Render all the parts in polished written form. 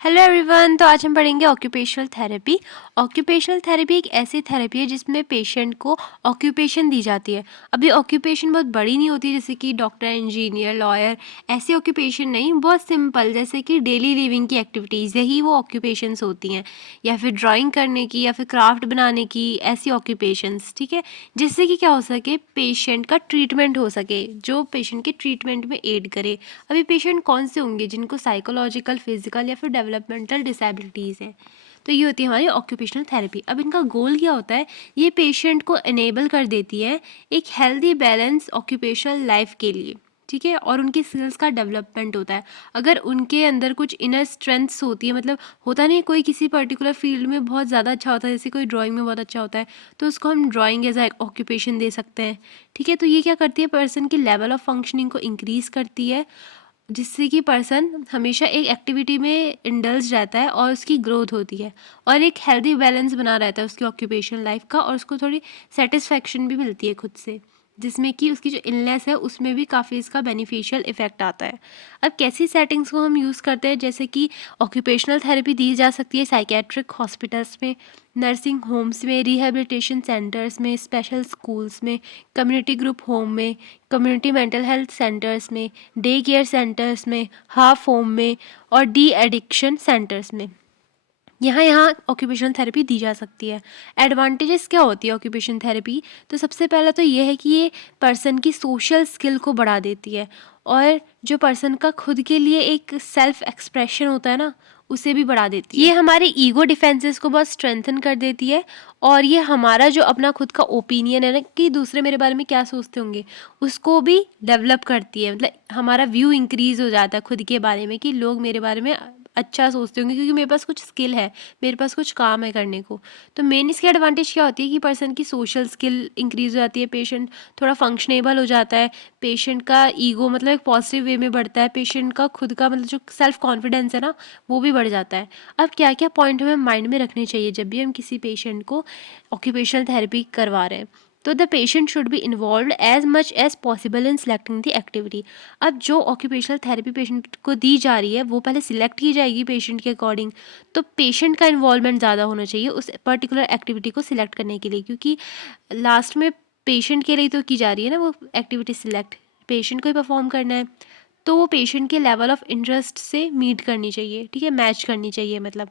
Hello everyone. तो आज हम पढ़ेंगे ऑक्यूपेशनल थेरेपी। ऑक्यूपेशनल थेरेपी एक ऐसी थेरेपी है जिसमें पेशेंट को ऑक्यूपेशन दी जाती है। अभी ऑक्यूपेशन बहुत बड़ी नहीं होती जैसे कि डॉक्टर, इंजीनियर, लॉयर, ऐसी ऑक्यूपेशन नहीं, बहुत सिंपल जैसे कि डेली लिविंग की एक्टिविटीज़, यही वो ऑक्यूपेशंस होती हैं, या फिर ड्राइंग करने की या फिर क्राफ्ट बनाने की, ऐसी ऑक्यूपेशंस। ठीक है, जिससे कि क्या हो सके, पेशेंट का ट्रीटमेंट हो सके, जो पेशेंट के ट्रीटमेंट में एड करे। अभी पेशेंट कौन से होंगे जिनको साइकोलॉजिकल, फिजिकल या फिर डेवलपमेंटल डिसेबिलिटीज़ हैं, तो ये होती है हमारी ऑक्यूपेशनल थेरेपी। अब इनका गोल क्या होता है, ये पेशेंट को एनेबल कर देती है एक हेल्दी बैलेंस ऑक्यूपेशनल लाइफ के लिए। ठीक है, और उनकी स्किल्स का डेवलपमेंट होता है। अगर उनके अंदर कुछ इनर स्ट्रेंथ्स होती है, मतलब होता नहीं कोई किसी पर्टिकुलर फील्ड में बहुत ज़्यादा अच्छा होता है, जैसे कोई ड्राइंग में बहुत अच्छा होता है, तो उसको हम ड्राइंग एज ए ऑक्यूपेशन दे सकते हैं। ठीक है, तो ये क्या करती है, पर्सन की लेवल ऑफ फंक्शनिंग को इंक्रीज़ करती है, जिससे कि पर्सन हमेशा एक एक्टिविटी में इंडल्ज रहता है और उसकी ग्रोथ होती है, और एक हेल्दी बैलेंस बना रहता है उसकी ऑक्यूपेशन लाइफ का, और उसको थोड़ी सेटिस्फैक्शन भी मिलती है खुद से, जिसमें कि उसकी जो इलनेस है उसमें भी काफ़ी इसका बेनिफिशियल इफेक्ट आता है। अब कैसी सेटिंग्स को हम यूज़ करते हैं, जैसे कि ऑक्यूपेशनल थेरेपी दी जा सकती है साइकेट्रिक हॉस्पिटल्स में, नर्सिंग होम्स में, रिहैबिलिटेशन सेंटर्स में, स्पेशल स्कूल्स में, कम्युनिटी ग्रुप होम में, कम्युनिटी मेंटल हेल्थ सेंटर्स में, डे केयर सेंटर्स में, हाफ होम में, और डी एडिक्शन सेंटर्स में। यहाँ ऑक्यूपेशनल थेरेपी दी जा सकती है। एडवांटेजेस क्या होती है ऑक्यूपेशन थेरेपी, तो सबसे पहला तो ये है कि ये पर्सन की सोशल स्किल को बढ़ा देती है, और जो पर्सन का खुद के लिए एक सेल्फ एक्सप्रेशन होता है ना, उसे भी बढ़ा देती है। ये हमारे ईगो डिफेंसेस को बहुत स्ट्रेंथन कर देती है, और ये हमारा जो अपना खुद का ओपिनियन है ना, कि दूसरे मेरे बारे में क्या सोचते होंगे, उसको भी डेवलप करती है। मतलब हमारा व्यू इंक्रीज हो जाता है खुद के बारे में, कि लोग मेरे बारे में अच्छा सोचते होंगे क्योंकि मेरे पास कुछ स्किल है, मेरे पास कुछ काम है करने को। तो मेन इसकी एडवांटेज क्या होती है कि पर्सन की सोशल स्किल इंक्रीज हो जाती है, पेशेंट थोड़ा फंक्शनेबल हो जाता है, पेशेंट का ईगो मतलब एक पॉजिटिव वे में बढ़ता है, पेशेंट का खुद का मतलब जो सेल्फ कॉन्फिडेंस है ना, वो भी बढ़ जाता है। अब क्या क्या पॉइंट हमें माइंड में रखने चाहिए जब भी हम किसी पेशेंट को ऑक्यूपेशनल थेरेपी करवा रहे हैं, तो the patient should be involve as much as possible in selecting the activity. अब जो ऑक्यूपेशनल थेरेपी पेशेंट को दी जा रही है वो पहले सिलेक्ट की जाएगी पेशेंट के अकॉर्डिंग, तो पेशेंट का इन्वॉल्वमेंट ज़्यादा होना चाहिए उस पर्टिकुलर एक्टिविटी को सिलेक्ट करने के लिए, क्योंकि लास्ट में पेशेंट के लिए तो की जा रही है ना वो एक्टिविटी सिलेक्ट, पेशेंट को ही परफॉर्म करना है, तो वो पेशेंट के लेवल ऑफ इंटरेस्ट से मीट करनी चाहिए। ठीक है, मैच करनी चाहिए, मतलब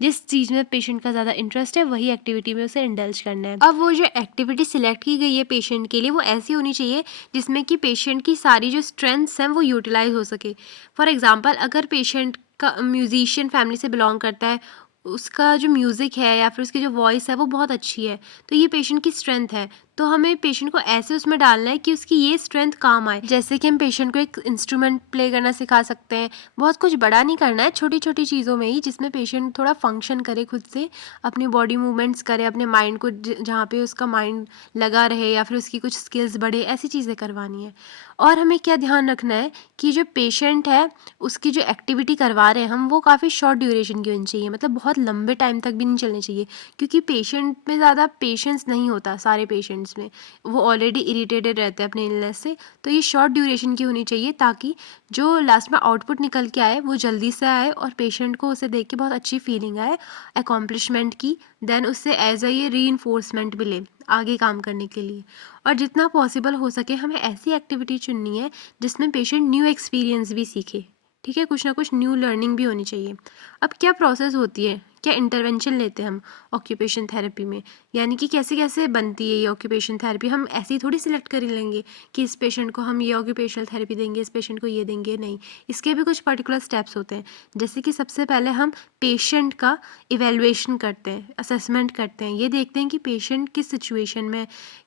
जिस चीज़ में पेशेंट का ज़्यादा इंटरेस्ट है वही एक्टिविटी में उसे इंडल्ज करना है। अब वो जो एक्टिविटी सिलेक्ट की गई है पेशेंट के लिए, वो ऐसी होनी चाहिए जिसमें कि पेशेंट की सारी जो स्ट्रेंथ्स हैं वो यूटिलाइज हो सके। फॉर एग्जांपल, अगर पेशेंट का म्यूजिशियन फैमिली से बिलोंग करता है, उसका जो म्यूज़िक है या फिर उसकी जो वॉइस है वो बहुत अच्छी है, तो ये पेशेंट की स्ट्रेंथ है, तो हमें पेशेंट को ऐसे उसमें डालना है कि उसकी ये स्ट्रेंथ काम आए। जैसे कि हम पेशेंट को एक इंस्ट्रूमेंट प्ले करना सिखा सकते हैं, बहुत कुछ बड़ा नहीं करना है, छोटी छोटी चीज़ों में ही, जिसमें पेशेंट थोड़ा फंक्शन करे खुद से, अपनी बॉडी मूवमेंट्स करे, अपने माइंड को जहाँ पे उसका माइंड लगा रहे, या फिर उसकी कुछ स्किल्स बढ़े, ऐसी चीज़ें करवानी है। और हमें क्या ध्यान रखना है कि जो पेशेंट है उसकी जो एक्टिविटी करवा रहे हैं हम, वो काफ़ी शॉर्ट ड्यूरेशन की होनी चाहिए, मतलब बहुत लंबे टाइम तक भी नहीं चलनी चाहिए, क्योंकि पेशेंट में ज़्यादा पेशेंस नहीं होता सारे पेशेंट्स में, वो ऑलरेडी इरिटेटेड रहते हैं अपने इलनेस से, तो ये शॉर्ट ड्यूरेशन की होनी चाहिए, ताकि जो लास्ट में आउटपुट निकल के आए वो जल्दी से आए, और पेशेंट को उसे देख के बहुत अच्छी फीलिंग आए अकॉम्प्लिशमेंट की, देन उससे एज अ ये री मिले आगे काम करने के लिए। और जितना पॉसिबल हो सके हमें ऐसी एक्टिविटी चुननी है जिसमें पेशेंट न्यू एक्सपीरियंस भी सीखे। ठीक है, कुछ ना कुछ न्यू लर्निंग भी होनी चाहिए। अब क्या प्रोसेस होती है, क्या इंटरवेंशन लेते हैं हम ऑक्यूपेशन थेरेपी में, यानी कि कैसे कैसे बनती है ये ऑक्यूपेशन थेरेपी। हम ऐसे ही थोड़ी सिलेक्ट कर लेंगे कि इस पेशेंट को हम ये ऑक्यूपेशनल थेरेपी देंगे, इस पेशेंट को ये देंगे, नहीं, इसके भी कुछ पर्टिकुलर स्टेप्स होते हैं। जैसे कि सबसे पहले हम पेशेंट का इवेल्युएशन करते हैं, असेसमेंट करते हैं, ये देखते हैं कि पेशेंट किस सिचुएशन में,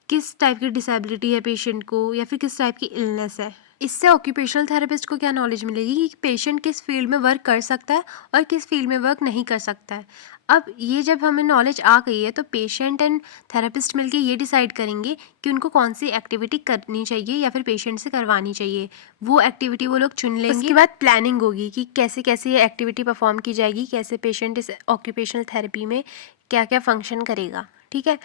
किस टाइप की डिसेबिलिटी है पेशेंट को, या फिर किस टाइप की इलनेस है। इससे ऑक्यूपेशनल थेरेपिस्ट को क्या नॉलेज मिलेगी कि पेशेंट किस फील्ड में वर्क कर सकता है और किस फील्ड में वर्क नहीं कर सकता है। अब ये जब हमें नॉलेज आ गई है, तो पेशेंट एंड थेरेपिस्ट मिलके ये डिसाइड करेंगे कि उनको कौन सी एक्टिविटी करनी चाहिए या फिर पेशेंट से करवानी चाहिए। वो एक्टिविटी वो लोग चुन लेंगे, उसके बाद प्लानिंग होगी कि कैसे कैसे ये एक्टिविटी परफॉर्म की जाएगी, कैसे पेशेंट इस ऑक्यूपेशनल थेरेपी में क्या क्या फंक्शन करेगा। ठीक है,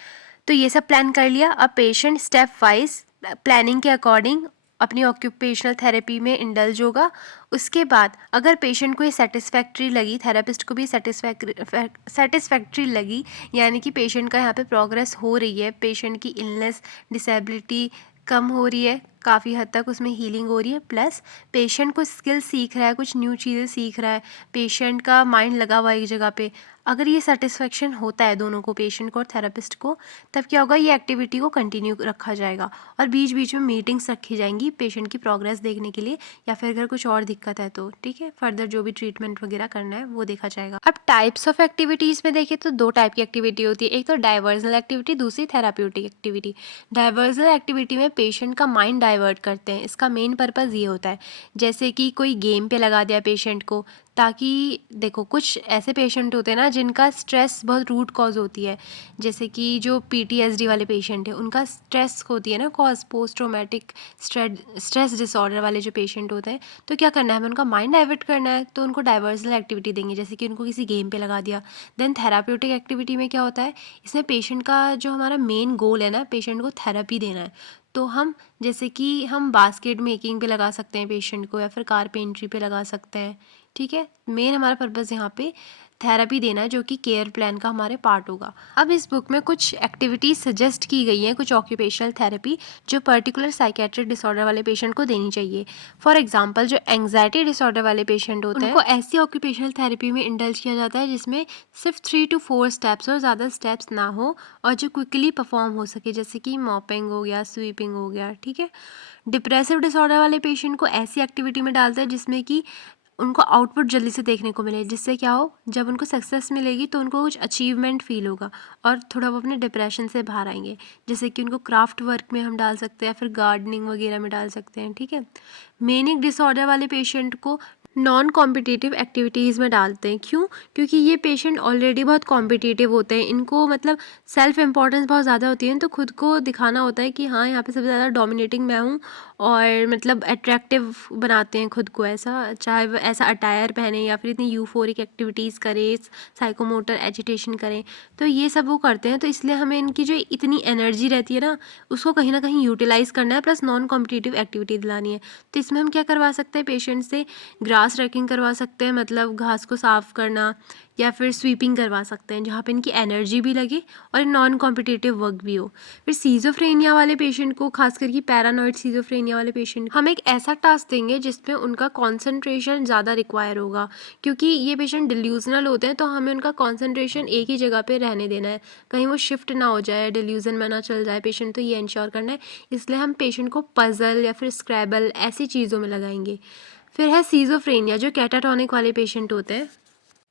तो ये सब प्लान कर लिया। अब पेशेंट स्टेप वाइज प्लानिंग के अकॉर्डिंग अपनी ऑक्यूपेशनल थेरेपी में इंडल्ज होगा। उसके बाद अगर पेशेंट को ये सेटिस्फैक्ट्री लगी, थेरेपिस्ट को भी सेटिस्फैक्ट्री लगी, यानी कि पेशेंट का यहाँ पे प्रोग्रेस हो रही है, पेशेंट की इलनेस डिसेबिलिटी कम हो रही है, काफ़ी हद तक उसमें हीलिंग हो रही है, प्लस पेशेंट कुछ स्किल सीख रहा है, कुछ न्यू चीज़ें सीख रहा है, पेशेंट का माइंड लगा हुआ है एक जगह पे, अगर ये सेटिस्फेक्शन होता है दोनों को, पेशेंट को और थेरेपिस्ट को, तब क्या होगा, ये एक्टिविटी को कंटिन्यू रखा जाएगा और बीच बीच में मीटिंग्स रखी जाएंगी पेशेंट की प्रोग्रेस देखने के लिए, या फिर अगर कुछ और दिक्कत है तो ठीक है, फर्दर जो भी ट्रीटमेंट वगैरह करना है वो देखा जाएगा। अब टाइप्स ऑफ एक्टिविटीज़ में देखें तो 2 टाइप की एक्टिविटी होती है, एक तो डाइवर्जनल एक्टिविटी, दूसरी थेराप्यूटिक एक्टिविटी। डाइवर्जनल एक्टिविटी में पेशेंट का माइंड डाइवर्ट करते हैं, इसका मेन पर्पज़ ये होता है, जैसे कि कोई गेम पे लगा दिया पेशेंट को, ताकि देखो कुछ ऐसे पेशेंट होते हैं ना जिनका स्ट्रेस बहुत रूट कॉज होती है, जैसे कि जो पीटीएसडी वाले पेशेंट हैं उनका स्ट्रेस होती है ना cause, post traumatic stress disorder वाले जो पेशेंट होते हैं, तो क्या करना है, हमें उनका माइंड डाइवर्ट करना है, तो उनको डाइवर्जनल एक्टिविटी देंगे, जैसे कि उनको किसी गेम पे लगा दिया। देन थेराप्यूटिक एक्टिविटी में क्या होता है, इसमें पेशेंट का जो हमारा मेन गोल है ना, पेशेंट को थेरेपी देना है, तो हम जैसे कि हम बास्केट मेकिंग पे लगा सकते हैं पेशेंट को, या फिर कारपेंट्री पे लगा सकते हैं, ठीक है। मेन हमारा पर्पज़ यहाँ पे थेरेपी देना है, जो कि केयर प्लान का हमारे पार्ट होगा। अब इस बुक में कुछ एक्टिविटीज़ सजेस्ट की गई हैं, कुछ ऑक्यूपेशनल थेरेपी जो पर्टिकुलर साइकेट्रिक डिसऑर्डर वाले पेशेंट को देनी चाहिए। फॉर एग्जांपल जो एंग्जाइटी डिसऑर्डर वाले पेशेंट होते हैं, उनको ऐसी ऑक्यूपेशनल थेरेपी में इंडल्ज किया जाता है जिसमें सिर्फ 3 to 4 स्टेप्स और ज़्यादा स्टेप्स ना हो, और जो क्विकली परफॉर्म हो सके, जैसे कि मॉपिंग हो गया, स्वीपिंग हो गया, ठीक है। डिप्रेसिव डिसऑर्डर वाले पेशेंट को ऐसी एक्टिविटी में डालते हैं जिसमें कि उनको आउटपुट जल्दी से देखने को मिले, जिससे क्या हो, जब उनको सक्सेस मिलेगी तो उनको कुछ अचीवमेंट फील होगा और थोड़ा वो अपने डिप्रेशन से बाहर आएंगे, जैसे कि उनको क्राफ्ट वर्क में हम डाल सकते हैं, फिर गार्डनिंग वगैरह में डाल सकते हैं, ठीक है। मैनिक डिसऑर्डर वाले पेशेंट को नॉन कॉम्पिटिटिव एक्टिविटीज़ में डालते हैं, क्यों, क्योंकि ये पेशेंट ऑलरेडी बहुत कॉम्पिटिटिव होते हैं, इनको मतलब सेल्फ इम्पोर्टेंस बहुत ज़्यादा होती है, तो खुद को दिखाना होता है कि हाँ यहाँ पे सबसे ज़्यादा डोमिनेटिंग मैं हूँ, और मतलब अट्रैक्टिव बनाते हैं खुद को, ऐसा चाहे वो ऐसा अटायर पहने या फिर इतनी यूफोरिक एक्टिविटीज़ करें, साइकोमोटर एजिटेशन करें, तो ये सब वो करते हैं। तो इसलिए हमें इनकी जो इतनी एनर्जी रहती है ना, उसको कहीं ना कहीं यूटिलाइज़ करना है, प्लस नॉन कॉम्पिटिटिव एक्टिविटी दिलानी है। तो इसमें हम क्या करवा सकते हैं, पेशेंट से ग्रास रैकिंग करवा सकते हैं, मतलब घास को साफ़ करना, या फिर स्वीपिंग करवा सकते हैं, जहाँ पे इनकी एनर्जी भी लगे और नॉन कॉम्पिटिटिव वर्क भी हो। फिर सीजोफ्रेनिया वाले पेशेंट को, खास करके पैरानॉइड सीजोफ्रेनिया वाले पेशेंट, हम एक ऐसा टास्क देंगे जिसमें उनका कॉन्सेंट्रेशन ज़्यादा रिक्वायर होगा, क्योंकि ये पेशेंट डिल्यूजनल होते हैं, तो हमें उनका कॉन्सेंट्रेशन एक ही जगह पे रहने देना है, कहीं वो शिफ्ट ना हो जाए, डिल्यूजन में ना चल जाए पेशेंट, तो ये इंश्योर करना है। इसलिए हम पेशेंट को पजल या फिर स्क्रैबल ऐसी चीज़ों में लगाएंगे। फिर है सीजोफ्रेनिया, जो कैटाटोनिक वाले पेशेंट होते हैं,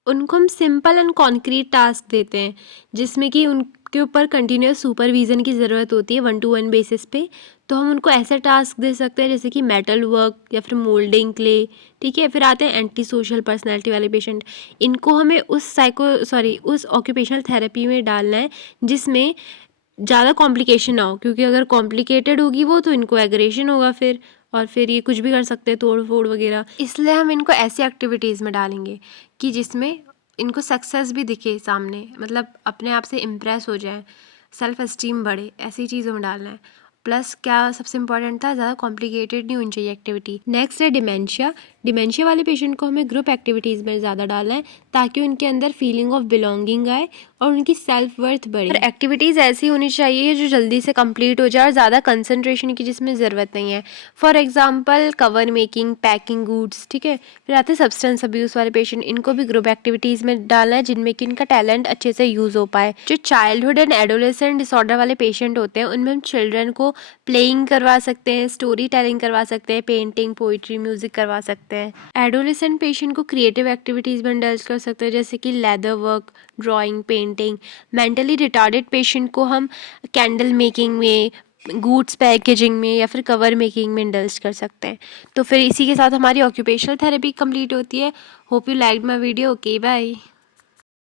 उनको हम सिंपल एंड कॉन्क्रीट टास्क देते हैं, जिसमें कि उनके ऊपर कंटिन्यूस सुपरविज़न की ज़रूरत होती है 1-to-1 बेसिस पे। तो हम उनको ऐसे टास्क दे सकते हैं जैसे कि मेटल वर्क या फिर मोल्डिंग क्ले, ठीक है। फिर आते हैं एंटी सोशल पर्सनैलिटी वाले पेशेंट, इनको हमें उस ऑक्यूपेशनल थेरेपी में डालना है जिसमें ज़्यादा कॉम्प्लिकेशन ना हो, क्योंकि अगर कॉम्प्लिकेटेड होगी वो तो इनको एग्रेशन होगा फिर, और फिर ये कुछ भी कर सकते हैं, तोड़ फोड़ वगैरह। इसलिए हम इनको ऐसी एक्टिविटीज़ में डालेंगे कि जिसमें इनको सक्सेस भी दिखे सामने, मतलब अपने आप से इम्प्रेस हो जाए, सेल्फ एस्टीम बढ़े, ऐसी चीज़ों में डालना है। प्लस क्या सबसे इंपॉर्टेंट था, ज़्यादा कॉम्प्लिकेटेड नहीं होनी चाहिए एक्टिविटी। नेक्स्ट है डिमेंशिया। डिमेंशिया वाले पेशेंट को हमें ग्रुप एक्टिविटीज़ में ज़्यादा डालना है, ताकि उनके अंदर फीलिंग ऑफ बिलोंगिंग आए और उनकी सेल्फ वर्थ बढ़े। और एक्टिविटीज़ ऐसी होनी चाहिए जो जल्दी से कंप्लीट हो जाए और ज़्यादा कंसंट्रेशन की जिसमें ज़रूरत नहीं है। For example cover making, packing goods, ठीक है। फिर आते हैं सब्सटेंस अब्यूज़ वाले पेशेंट, इनको भी ग्रुप एक्टिविटीज़ में डालना है जिनमें कि इनका टैलेंट अच्छे से यूज़ हो पाए। जो चाइल्डहुड एंड एडोलेसेंट डिसऑर्डर वाले पेशेंट होते हैं, उनमें हम चिल्ड्रन को प्लेइंग करवा सकते हैं, स्टोरी टेलिंग करवा सकते हैं, पेंटिंग, पोइट्री, म्यूज़िक करवा सकते हैं। एडोलेसेंट पेशेंट को क्रिएटिव एक्टिविटीज़ में इंडल्ज कर सकते हैं, जैसे कि leather work, drawing, painting. Mentally retarded patient को हम कैंडल मेकिंग में, गुड्स पैकेजिंग में या फिर कवर मेकिंग में इंडल्ज कर सकते हैं। तो फिर इसी के साथ हमारी ऑक्यूपेशनल थेरेपी कंप्लीट होती है। Hope you liked my video. Okay, bye.